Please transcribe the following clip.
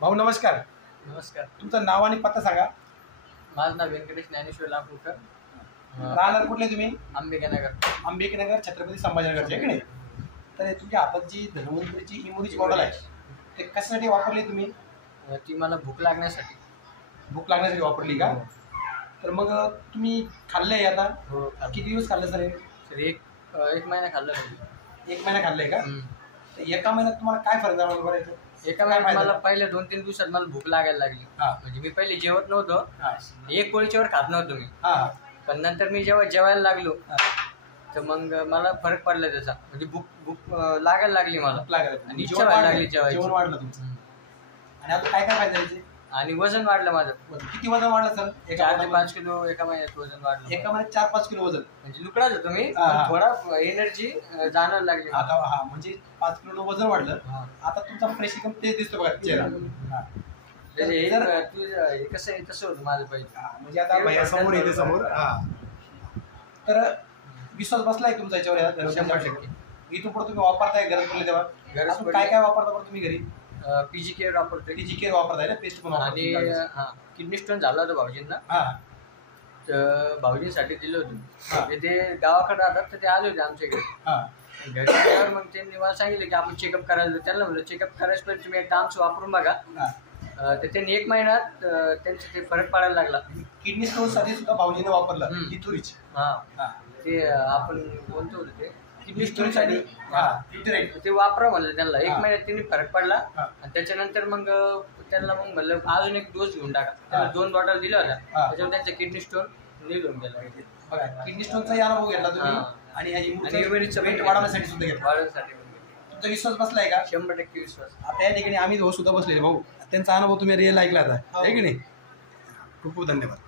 भाऊ नमस्कार. नमस्कार. तुमचं नाव आणि पत्ता सांगा. माझं नाव व्यंकटेश ज्ञानेश्वर लांबूकर. राहणार कुठले तुम्ही? अंबिकानगर. अंबिकानगर छत्रपती संभाजीनगरचे इकडे. तर हे तुमच्या हातात जी धन्वंतरीची इमोरीची बॉटल आहे ते कशासाठी वापरली तुम्ही? ती मला भूक लागण्यासाठी. भूक लागण्यासाठी वापरली का? तर मग तुम्ही खाल्लंय आता? हो. किती दिवस खाल्लं सर? सर एक महिना खाल्लं म्हणजे. 1 महिना खाल्लंय का? तर एका महिन्यात तुम्हाला काय फरक जाणवला बरं? एका महिन्यात मला पहिल्या 2-3 दिवसात मला भूक लागायला लागली. हा. म्हणजे मी पहिले जेवत नव्हतो. एक पोळीच्यावर खात नव्हतो मी. हा. पण नंतर मी जेव्हा जेवायला लागलो तर मग मला फरक पडला त्याचा. म्हणजे भूक लागायला लागली मला. आणि इच्छा व्हायला लागली जेवायची. जेवण वाढलं तुमचं. आणि आता काय काय फायदा याचे? आणि वजन वाढलं माझं. किती वजन वाढलं सर? 4 ते 5 किलो एका महिन्यात वजन वाढलं. एका महिन्यात 4-5 किलो वजन. म्हणजे लुकडाच होतो मी. थोडा एनर्जी जाणवायला लागली आता. हा, म्हणजे 5 किलो वजन वाढलं. आता तुमचा फ्रेश एकदम तेज दिसतो बघा चेहरा. कसं आहे तसं होतं माझं पहिले. म्हणजे आता भैया समोर येते समोर. तर विश्वास बसलाय तुमचा याच्यावर? 100%. इथून पुढे तुम्ही वापरताय गरज पडली तेव्हा? काय काय वापरता बरं तुम्ही घरी? पीजी केअर वापरतोय. पीजी केअर वापरताय ना? पेस्ट पण आणि किडनी स्टोन झाला होता भाऊजींना. तर भाऊजींसाठी दिलं होतं. ते गावाकडे राहतात तर ते आले होते आमच्या इकडे. घरी गेल्यावर मग त्यांनी मला सांगितलं की आपण चेकअप करायला. त्यांना म्हणलं चेकअप करायचं पण तुम्ही एकदा आमचं वापरून बघा. तर त्यांनी 1 महिन्यात त्यांचे ते फरक पडायला लागला. किडनी स्टोन साठी सुद्धा भाऊजीने वापरलं लिथुरीच. ते आपण कोणतं होतं ते किडनी स्टोन साठी ते वापरा म्हणलं त्यांना. 1 महिन्यात त्यांनी फरक पडला. आणि त्याच्यानंतर मग त्यांना मग म्हणलं अजून एक डोस घेऊन टाका. त्यांना 2 बॉटल दिल्या होत्या. त्याच्यावर त्यांचा किडनी स्टोन निघून गेला. बघा, किडनी स्टोनचाही अनुभव घेतला तुम्ही आणि इम्युनिटीचं वेट वाढवण्यासाठी सुद्धा घेतला. वाढवण्यासाठी तुमचा विश्वास बसलाय का? 100% विश्वास. आता या ठिकाणी आम्ही भाऊ सुद्धा बसलेले. भाऊ त्यांचा अनुभव तुम्ही रिअल ऐकला आता आहे की नाही? खूप खूप धन्यवाद.